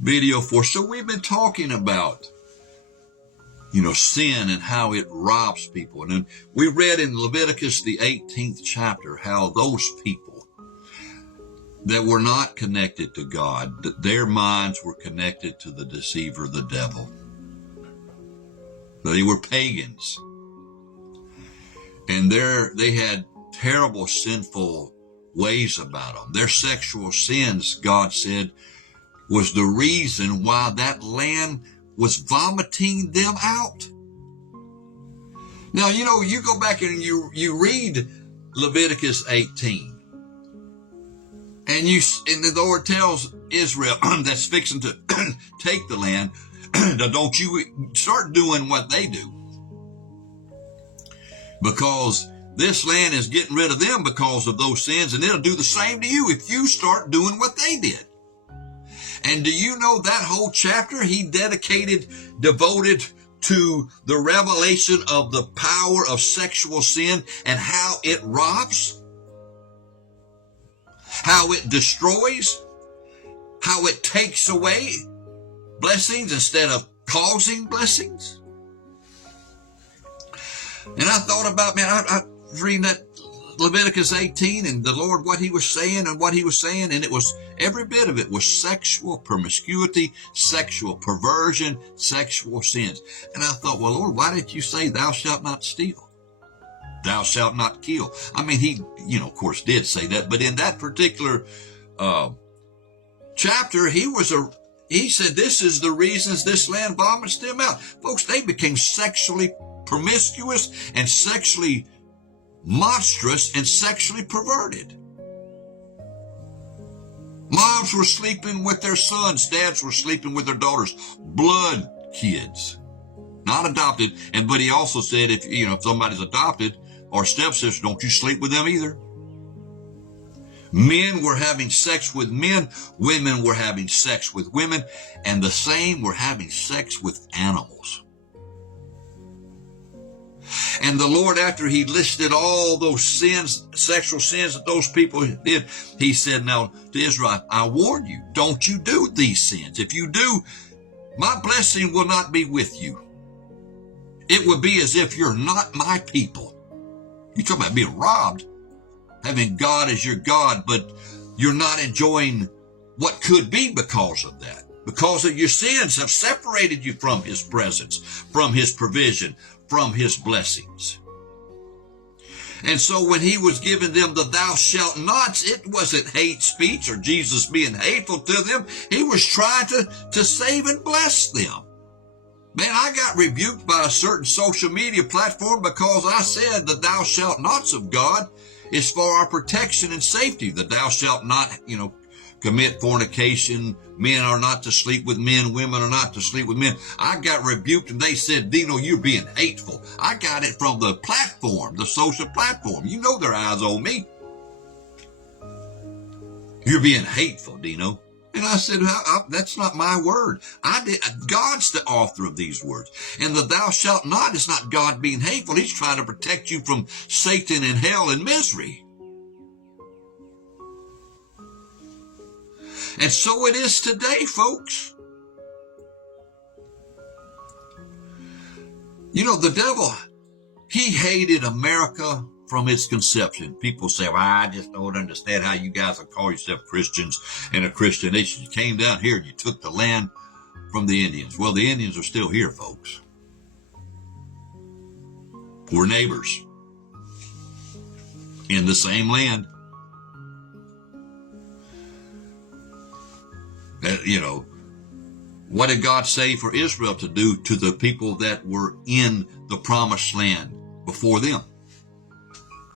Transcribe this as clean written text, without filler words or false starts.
video for. So we've been talking about, sin and how it robs people. And then we read in Leviticus, the 18th chapter, how those people that were not connected to God, that their minds were connected to the deceiver, the devil. They were pagans. And they had terrible sinful ways about them. Their sexual sins, God said, was the reason why that land was vomiting them out. Now, you go back and you read Leviticus 18, and the Lord tells Israel that's fixing to take the land, don't you start doing what they do, because this land is getting rid of them because of those sins, and it'll do the same to you if you start doing what they did. And do you know that whole chapter he devoted to the revelation of the power of sexual sin and how it robs, how it destroys, how it takes away blessings instead of causing blessings? And I thought about, I was reading that Leviticus 18 and the Lord, what he was saying, and it was, every bit of it was sexual promiscuity, sexual perversion, sexual sins. And I thought, well, Lord, why did you say thou shalt not steal? Thou shalt not kill. I mean, he, of course did say that, but in that particular chapter, he said, this is the reasons this land vomits them out. Folks, they became sexually promiscuous and sexually monstrous and sexually perverted. Moms were sleeping with their sons. Dads were sleeping with their daughters. Blood kids, not adopted. But he also said, if somebody's adopted or stepsister, don't you sleep with them either. Men were having sex with men. Women were having sex with women. And the same were having sex with animals. And the Lord, after he listed all those sins, sexual sins that those people did, he said, now to Israel, I warn you, don't you do these sins. If you do, my blessing will not be with you. It would be as if you're not my people. You talk about being robbed, having God as your God, but you're not enjoying what could be because of that. Because of your sins have separated you from his presence, from his provision, from his blessings. And so when he was giving them the thou shalt nots, it wasn't hate speech or Jesus being hateful to them. He was trying to save and bless them. Man, I got rebuked by a certain social media platform because I said the thou shalt nots of God is for our protection and safety. The thou shalt not, commit fornication. Men are not to sleep with men. Women are not to sleep with men. I got rebuked and they said, Dino, you're being hateful. I got it from the platform, the social platform. You know their eyes on me. You're being hateful, Dino. And I said, that's not my word. God's the author of these words. And the thou shalt not is not God being hateful. He's trying to protect you from Satan and hell and misery. And so it is today, folks. The devil, he hated America from its conception. People say, well, I just don't understand how you guys will call yourself Christians and a Christian nation. You came down here and you took the land from the Indians. Well, the Indians are still here, folks. We're neighbors in the same land. What did God say for Israel to do to the people that were in the promised land before them?